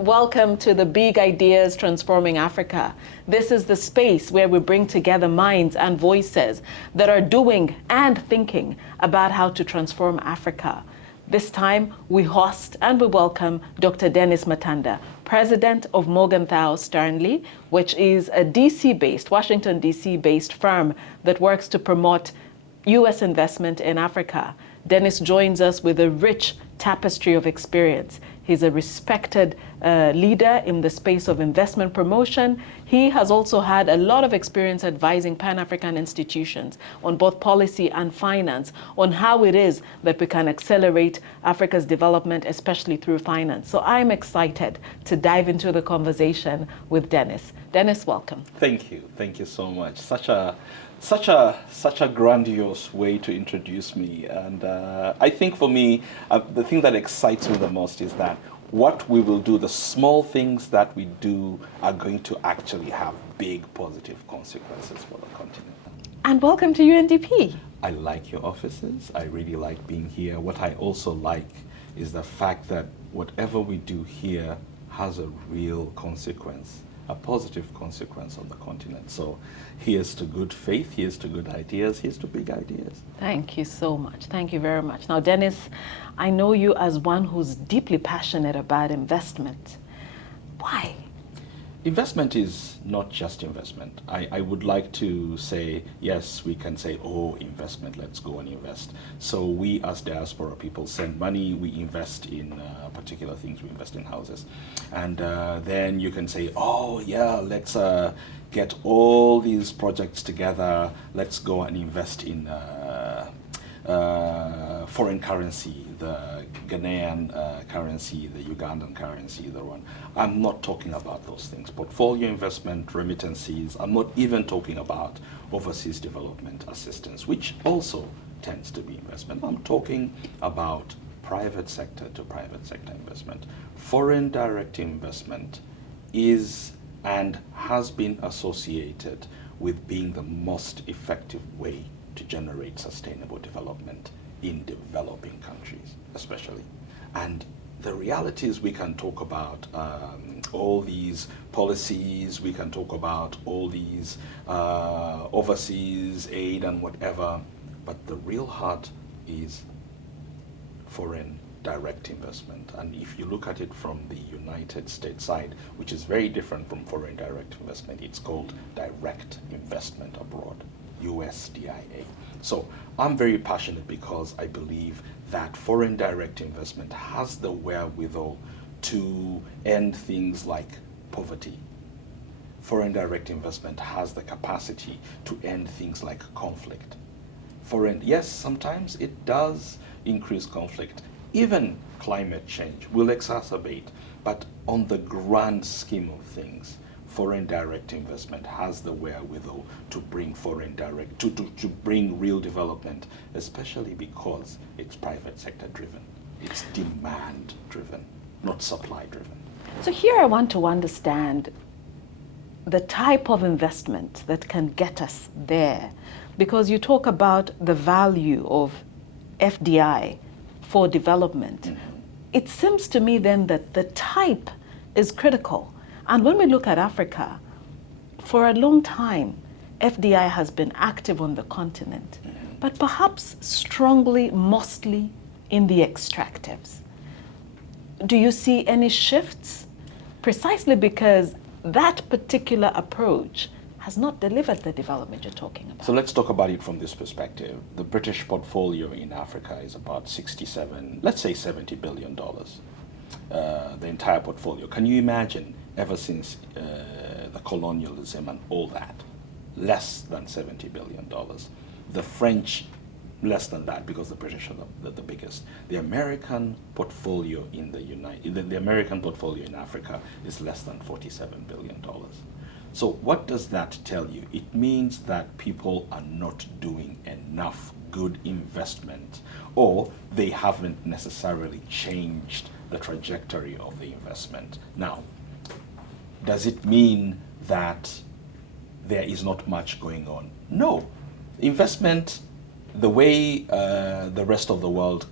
welcome to the Big Ideas Transforming Africa. This is the space where we bring together minds and voices that are doing and thinking about how to transform Africa. This time, we host and we welcome Dr. Dennis Matanda, President of Morgenthau Sterling, which is a DC-based, Washington, DC-based firm that works to promote U.S. investment in Africa. Dennis joins us with a rich tapestry of experience. He's a respected leader in the space of investment promotion. He has also had a lot of experience advising Pan-African institutions on both policy and finance, on how it is that we can accelerate Africa's development, especially through finance. So I'm excited to dive into the conversation with Dennis. Dennis, welcome. Thank you. Thank you so much. Such a grandiose way to introduce me. And I think for me, the thing that excites me the most is that what we will do, the small things that we do are going to actually have big positive consequences for the continent. And welcome to UNDP. I like your offices. I really like being here. What I also like is the fact that whatever we do here has a real consequence, a positive consequence on the continent. So here's to good faith, here's to good ideas, here's to big ideas. Thank you so much. Thank you very much. Now, Dennis, I know you as one who's deeply passionate about investment. Why? Investment is not just investment. I would like to say, yes, we can say, oh, investment, let's go and invest. So we as diaspora people send money, we invest in particular things, we invest in houses. And then you can say, oh, yeah, let's get all these projects together, let's go and invest in foreign currency, the Ghanaian currency, the Ugandan currency, the one. I'm not talking about those things. Portfolio investment, remittances. I'm not even talking about overseas development assistance, which also tends to be investment. I'm talking about private sector to private sector investment. Foreign direct investment is and has been associated with being the most effective way to generate sustainable development in developing countries, especially. And the reality is we can talk about all these policies, we can talk about all these overseas aid and whatever, but the real heart is foreign direct investment. And if you look at it from the United States side, which is very different from foreign direct investment, it's called direct investment abroad, USDIA. So I'm very passionate because I believe that foreign direct investment has the wherewithal to end things like poverty. Foreign direct investment has the capacity to end things like conflict. Yes, sometimes it does increase conflict. Even climate change will exacerbate, but on the grand scheme of things, foreign direct investment has the wherewithal to bring to bring real development, especially because it's private sector driven. It's demand driven, not supply driven. So here I want to understand the type of investment that can get us there, because you talk about the value of FDI for development. Mm-hmm. It seems to me then that the type is critical. And when we look at Africa, for a long time, FDI has been active on the continent, but perhaps strongly, mostly in the extractives. Do you see any shifts? Precisely because that particular approach has not delivered the development you're talking about. So let's talk about it from this perspective. The British portfolio in Africa is about $70 billion. The entire portfolio. Can you imagine, ever since the colonialism and all that, less than $70 billion. The French, less than that, because the British are the biggest. The American portfolio in the American portfolio in Africa is less than $47 billion. So what does that tell you? It means that people are not doing enough good investment, or they haven't necessarily changed the trajectory of the investment. Now, does it mean that there is not much going on? No. Investment the way the rest of the world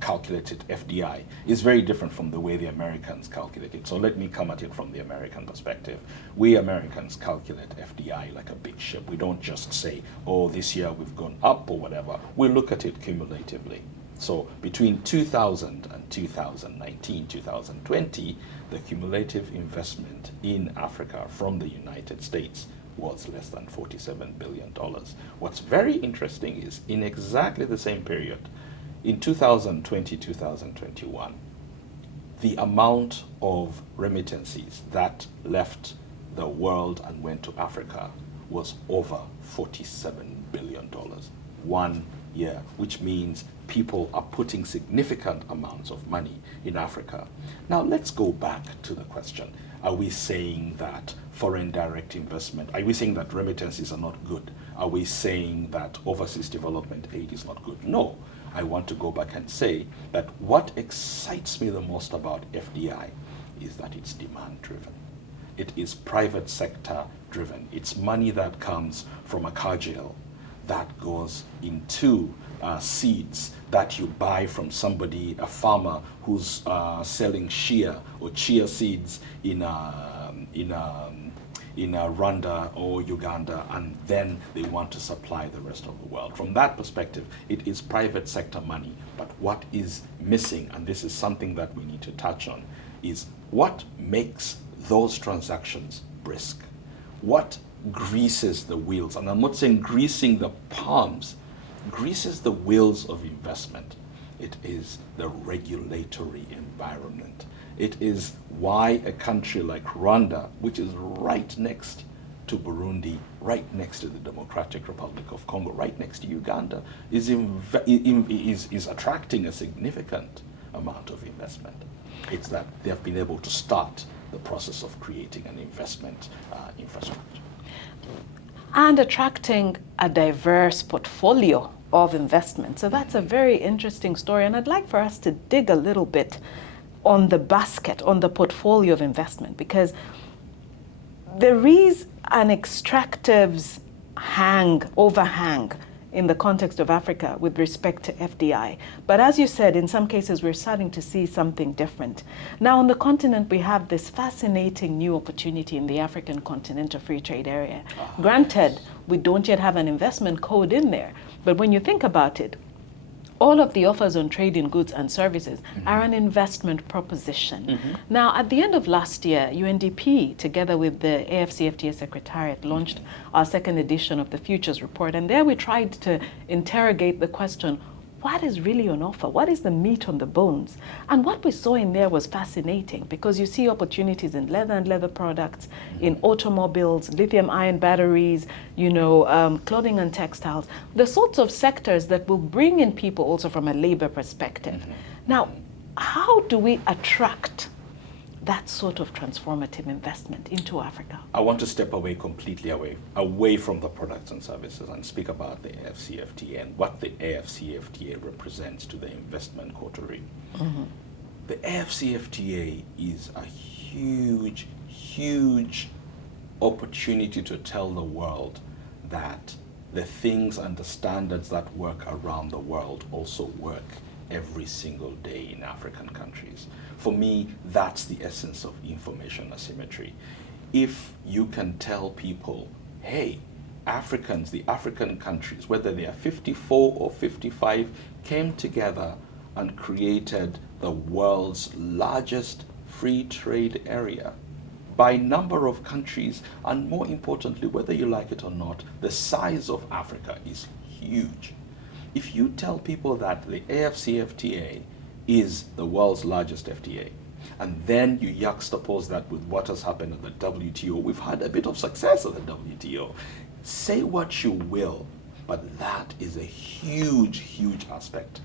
calculated FDI is very different from the way the Americans calculate it. So let me come at it from the American perspective. We Americans calculate FDI like a big ship. We don't just say, oh, this year we've gone up or whatever. We look at it cumulatively. So between 2000 and 2019, 2020, the cumulative investment in Africa from the United States was less than $47 billion. What's very interesting is in exactly the same period, in 2020, 2021, the amount of remittances that left the world and went to Africa was over $47 billion. 1 year, which means people are putting significant amounts of money in Africa. Now let's go back to the question. Are we saying that foreign direct investment, are we saying that remittances are not good? Are we saying that overseas development aid is not good? No. I want to go back and say that what excites me the most about FDI is that it's demand driven. It is private sector driven. It's money that comes from a cargill that goes into seeds that you buy from somebody, a farmer who's selling shea or chia seeds in Rwanda or Uganda, and then they want to supply the rest of the world. From that perspective, it is private sector money. But what is missing, and this is something that we need to touch on, is what makes those transactions brisk? What greases the wheels? And I'm not saying greasing the palms, greases the wheels of investment. It is the regulatory environment. It is why a country like Rwanda, which is right next to Burundi, right next to the Democratic Republic of Congo, right next to Uganda, is attracting a significant amount of investment. It's that they have been able to start the process of creating an investment infrastructure. And attracting a diverse portfolio of investment. So that's a very interesting story. And I'd like for us to dig a little bit on the basket, on the portfolio of investment, because there is an extractives overhang in the context of Africa with respect to FDI. But as you said, in some cases, we're starting to see something different. Now, on the continent, we have this fascinating new opportunity in the African Continental Free Trade Area. Granted, we don't yet have an investment code in there, but when you think about it, all of the offers on trade in goods and services are an investment proposition. Now, at the end of last year, UNDP, together with the AFCFTA Secretariat, launched our second edition of the Futures Report. And there we tried to interrogate the question, what is really on offer? What is the meat on the bones? And what we saw in there was fascinating, because you see opportunities in leather and leather products, in automobiles, lithium-ion batteries, clothing and textiles, the sorts of sectors that will bring in people also from a labor perspective. Now, how do we attract that sort of transformative investment into Africa? I want to step completely away from the products and services and speak about the AFCFTA and what the AFCFTA represents to the investment coterie. The AFCFTA is a huge, huge opportunity to tell the world that the things and the standards that work around the world also work every single day in African countries. For me, that's the essence of information asymmetry. If you can tell people, hey, Africans, the African countries, whether they are 54 or 55, came together and created the world's largest free trade area by number of countries, and more importantly, whether you like it or not, the size of Africa is huge. If you tell people that the AFCFTA is the world's largest FTA, and then you juxtapose that with what has happened at the WTO, we've had a bit of success at the WTO. Say what you will, but that is a huge, huge aspect.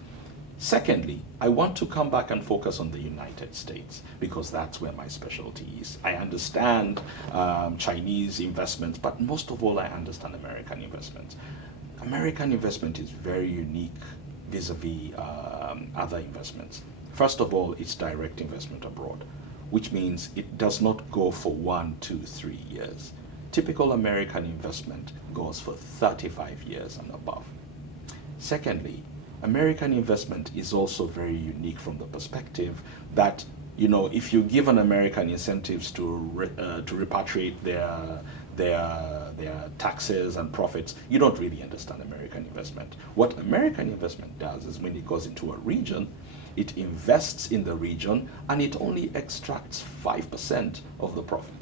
Secondly, I want to come back and focus on the United States, because that's where my specialty is. I understand Chinese investments, but most of all, I understand American investments. American investment is very unique vis-a-vis other investments. First of all, it's direct investment abroad, which means it does not go for 1, 2, 3 years. Typical American investment goes for 35 years and above. Secondly, American investment is also very unique from the perspective that, if you give an American incentives to repatriate their taxes and profits, you don't really understand American investment. What American investment does is when it goes into a region, it invests in the region and it only extracts 5% of the profit.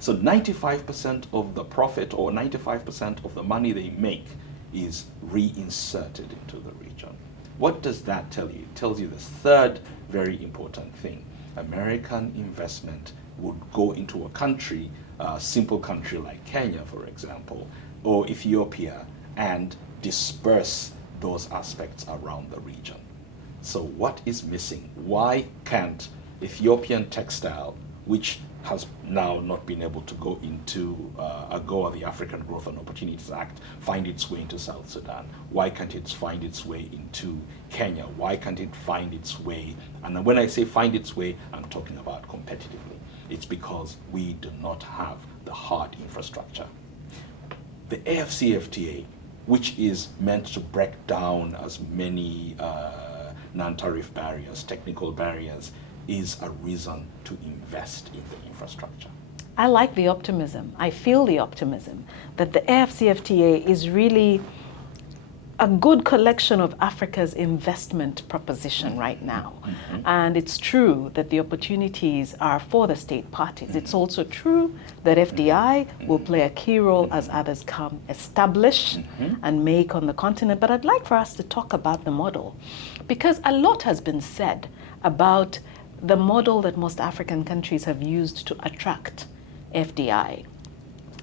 So 95% of the profit or 95% of the money they make is reinserted into the region. What does that tell you? It tells you this third very important thing. American investment would go into a country, a simple country like Kenya, for example, or Ethiopia, and disperse those aspects around the region. So what is missing? Why can't Ethiopian textile, which has now not been able to go into AGOA, the African Growth and Opportunities Act, find its way into South Sudan? Why can't it find its way into Kenya? Why can't it find its way? And when I say find its way, I'm talking about competitively. It's because we do not have the hard infrastructure. The AFCFTA, which is meant to break down as many non-tariff barriers, technical barriers, is a reason to invest in the infrastructure. I like the optimism. I feel the optimism that the AFCFTA is really a good collection of Africa's investment proposition right now. Mm-hmm. And it's true that the opportunities are for the state parties. Mm-hmm. It's also true that FDI will play a key role as others come establish and make on the continent. But I'd like for us to talk about the model, because a lot has been said about the model that most African countries have used to attract FDI.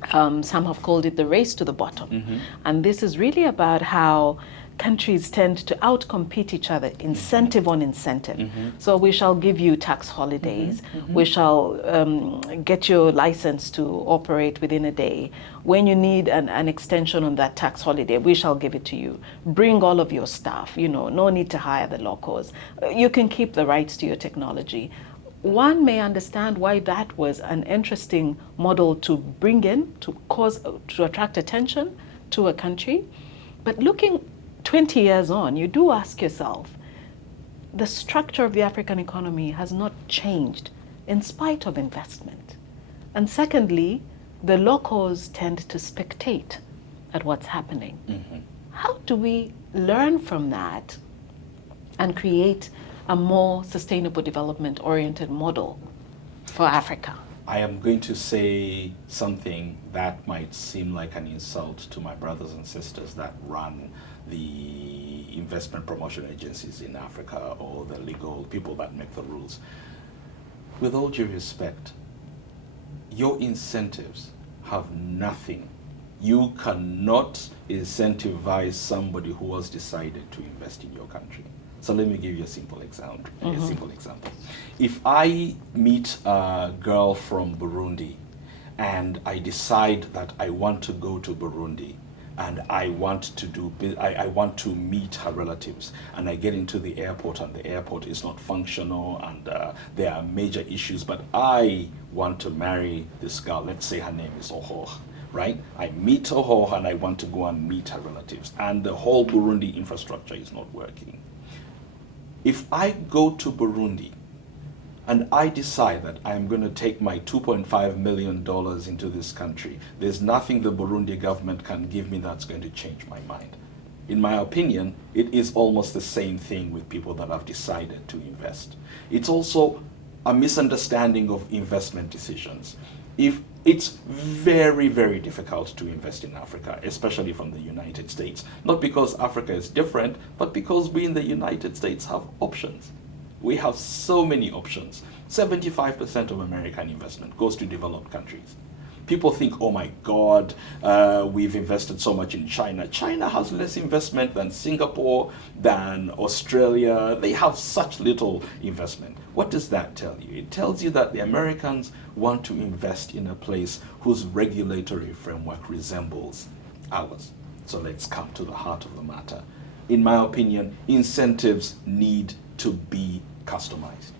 Some have called it the race to the bottom. And this is really about how countries tend to outcompete each other, incentive on incentive. So we shall give you tax holidays. We shall get your license to operate within a day. When you need an extension on that tax holiday, we shall give it to you. Bring all of your staff, no need to hire the locals. You can keep the rights to your technology. One may understand why that was an interesting model to bring in, to attract attention to a country. But looking 20 years on, you do ask yourself, the structure of the African economy has not changed in spite of investment. And secondly, the locals tend to spectate at what's happening. How do we learn from that and create a more sustainable development-oriented model for Africa? I am going to say something that might seem like an insult to my brothers and sisters that run the investment promotion agencies in Africa or the legal people that make the rules. With all due respect, your incentives have nothing. You cannot incentivize somebody who has decided to invest in your country. So let me give you a simple example. If I meet a girl from Burundi and I decide that I want to go to Burundi and I want to meet her relatives, and I get into the airport and the airport is not functional and there are major issues, but I want to marry this girl. Let's say her name is Oho. Right? I meet Oho and I want to go and meet her relatives, and the whole Burundi infrastructure is not working. If I go to Burundi and I decide that I'm going to take my $2.5 million into this country, there's nothing the Burundi government can give me that's going to change my mind. In my opinion, it is almost the same thing with people that have decided to invest. It's also a misunderstanding of investment decisions. If it's very, very difficult to invest in Africa, especially from the United States. Not because Africa is different, but because we in the United States have options. We have so many options. 75% of American investment goes to developed countries. People think, oh my God, we've invested so much in China. China has less investment than Singapore, than Australia. They have such little investment. What does that tell you? It tells you that the Americans want to invest in a place whose regulatory framework resembles ours. So let's come to the heart of the matter. In my opinion, incentives need to be customized.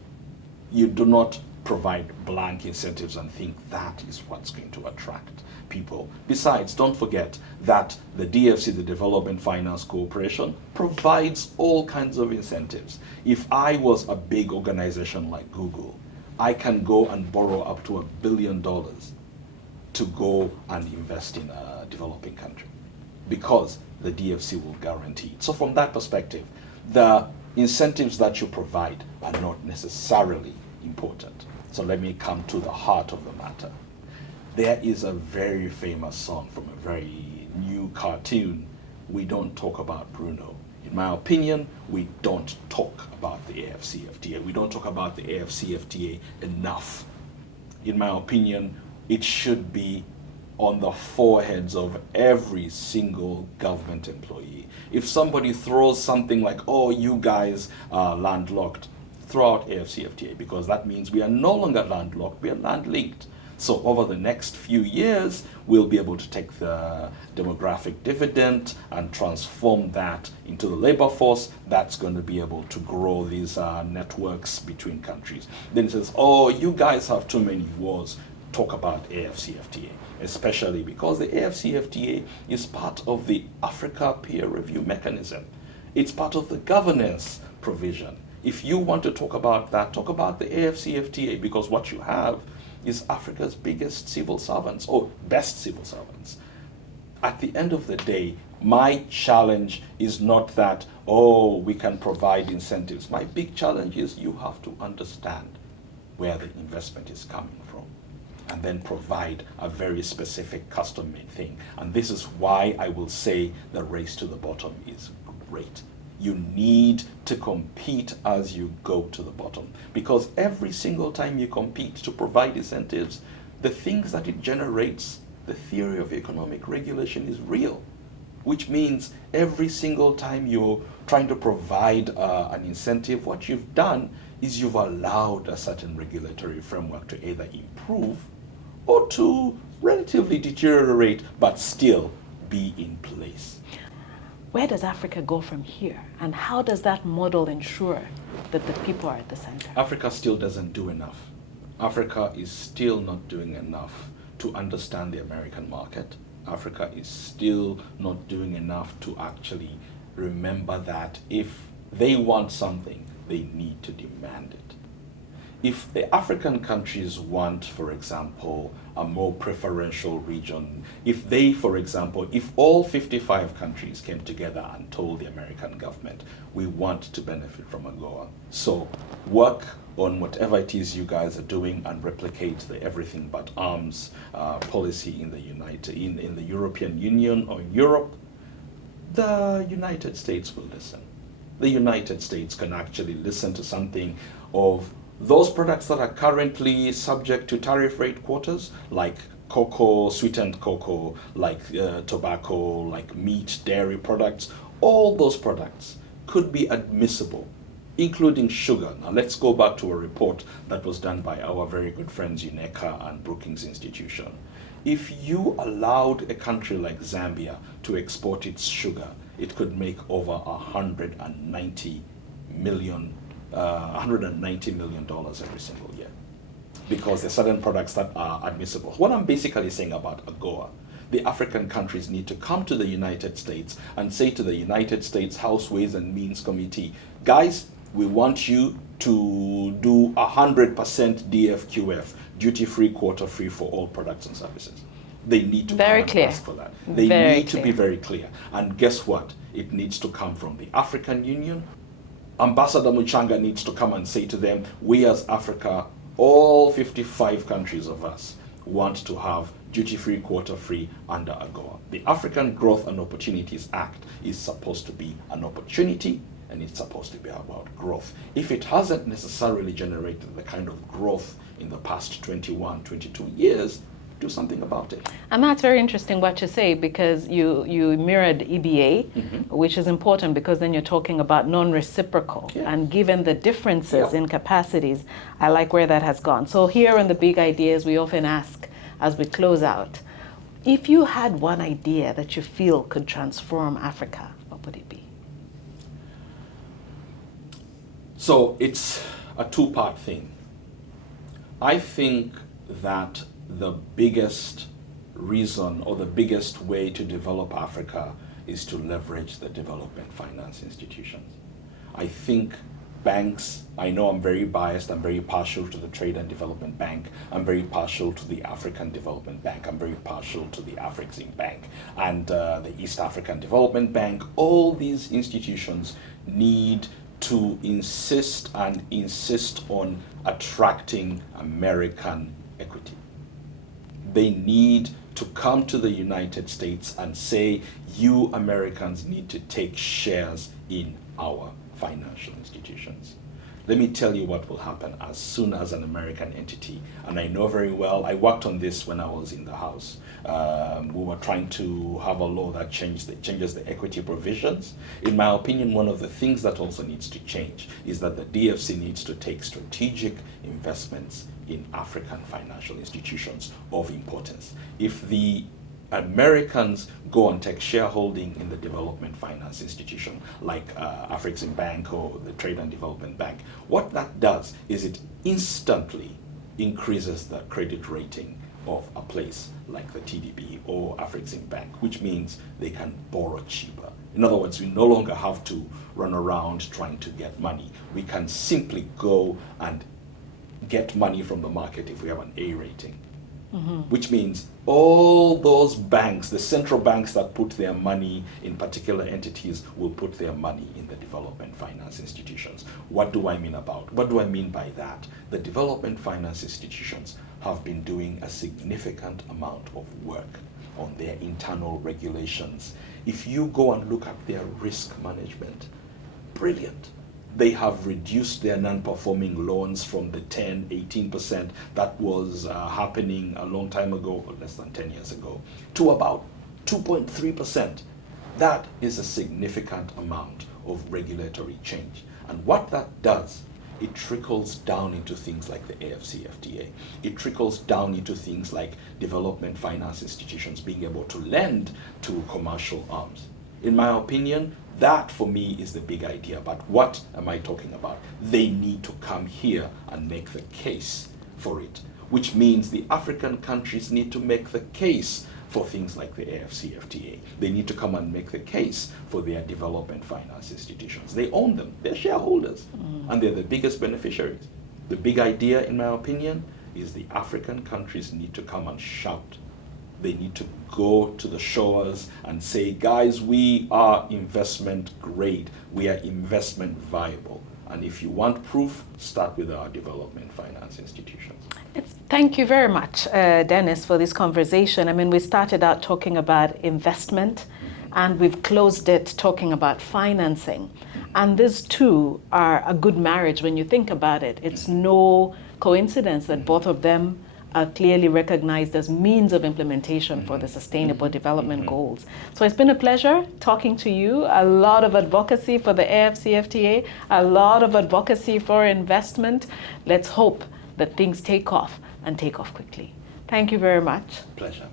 You do not provide blank incentives and think that is what's going to attract people. Besides, don't forget that the DFC, the Development Finance Corporation, provides all kinds of incentives. If I was a big organization like Google, I can go and borrow up to $1 billion to go and invest in a developing country because the DFC will guarantee it. So from that perspective, the incentives that you provide are not necessarily important. So let me come to the heart of the matter. There is a very famous song from a very new cartoon, We Don't Talk About Bruno. In my opinion, we don't talk about the AFCFTA. We don't talk about the AFCFTA enough. In my opinion, it should be on the foreheads of every single government employee. If somebody throws something like, oh, you guys are landlocked, throw out AFCFTA, because that means we are no longer landlocked, we are land-linked. So over the next few years, we'll be able to take the demographic dividend and transform that into the labor force that's going to be able to grow these networks between countries. Then it says, oh, you guys have too many wars. Talk about AFCFTA, especially because the AFCFTA is part of the Africa peer review mechanism. It's part of the governance provision. If you want to talk about that, talk about the AFCFTA, because what you have is Africa's biggest civil servants, or best civil servants. At the end of the day, my challenge is not that, oh, we can provide incentives. My big challenge is you have to understand where the investment is coming from and then provide a very specific custom-made thing. And this is why I will say the race to the bottom is great. You need to compete as you go to the bottom, because every single time you compete to provide incentives, the things that it generates, the theory of economic regulation is real, which means every single time you're trying to provide an incentive, what you've done is you've allowed a certain regulatory framework to either improve or to relatively deteriorate, but still be in place. Where does Africa go from here? And how does that model ensure that the people are at the center? Africa still doesn't do enough. Africa is still not doing enough to understand the American market. Africa is still not doing enough to actually remember that if they want something, they need to demand it. If the African countries want, for example, a more preferential region, if they, for example, if all 55 countries came together and told the American government, we want to benefit from AGOA, so work on whatever it is you guys are doing and replicate the everything but arms policy in the European Union or in Europe, the United States will listen. The United States can actually listen to something of those products that are currently subject to tariff rate quotas, like cocoa, sweetened cocoa, like tobacco, like meat, dairy products. All those products could be admissible, including sugar. Now let's go back to a report that was done by our very good friends UNECA and Brookings Institution. If you allowed a country like Zambia to export its sugar, it could make over $190 million every single year, because there are certain products that are admissible. What I'm basically saying about AGOA, the African countries need to come to the United States and say to the United States House Ways and Means Committee, guys, we want you to do 100% DFQF, duty-free, quota-free for all products and services. They need to very come clear. and ask for that. They very need clear. to be very clear. And guess what? It needs to come from the African Union. Ambassador Muchanga needs to come and say to them, we as Africa, all 55 countries of us, want to have duty-free, quota-free under AGOA. The African Growth and Opportunities Act is supposed to be an opportunity, and it's supposed to be about growth. If it hasn't necessarily generated the kind of growth in the past 21, 22 years, do something about it. And that's very interesting what you say, because you mirrored EBA, which is important because then you're talking about non-reciprocal. Yeah. And given the differences Yeah. in capacities, I like where that has gone. So here on the Big Ideas, we often ask, as we close out, if you had one idea that you feel could transform Africa, what would it be? So it's a two-part thing. I think that the biggest reason or the biggest way to develop Africa is to leverage the development finance institutions. I think banks, I know I'm very biased, I'm very partial to the Trade and Development Bank, I'm very partial to the African Development Bank, I'm very partial to the Afrexim Bank and the East African Development Bank. All these institutions need to insist on attracting American equity. They need to come to the United States and say, you Americans need to take shares in our financial institutions. Let me tell you what will happen as soon as an American entity, and I know very well, I worked on this when I was in the House. We were trying to have a law that changes the equity provisions. In my opinion, one of the things that also needs to change is that the DFC needs to take strategic investments in African financial institutions of importance. If the Americans go and take shareholding in the development finance institution like Afrexim Bank or the Trade and Development Bank, what that does is it instantly increases the credit rating of a place like the TDB or Afrexim Bank, which means they can borrow cheaper. In other words, we no longer have to run around trying to get money. We can simply go and get money from the market if we have an A rating. Which means all those banks, the central banks that put their money in particular entities will put their money in the development finance institutions. What do I mean by that? The development finance institutions have been doing a significant amount of work on their internal regulations. If you go and look at their risk management, brilliant. They have reduced their non-performing loans from the 10-18% that was happening a long time ago, or less than 10 years ago, to about 2.3%. That is a significant amount of regulatory change. And what that does, it trickles down into things like the AFCFTA. It trickles down into things like development finance institutions being able to lend to commercial arms. In my opinion, that for me is the big idea. But what am I talking about? They need to come here and make the case for it, which means the African countries need to make the case for things like the AFCFTA. They need to come and make the case for their development finance institutions. They own them, they're shareholders, and they're the biggest beneficiaries. The big idea, in my opinion, is the African countries need to come and shout. They need to go to the shores and say, guys, we are investment grade. We are investment viable. And if you want proof, start with our development finance institutions. Thank you very much, Dennis, for this conversation. I mean, we started out talking about investment, and we've closed it talking about financing. And these two are a good marriage when you think about it. It's no coincidence that both of them are clearly recognized as means of implementation for the Sustainable Development Goals. So it's been a pleasure talking to you. A lot of advocacy for the AFCFTA, a lot of advocacy for investment. Let's hope that things take off and take off quickly. Thank you very much. Pleasure.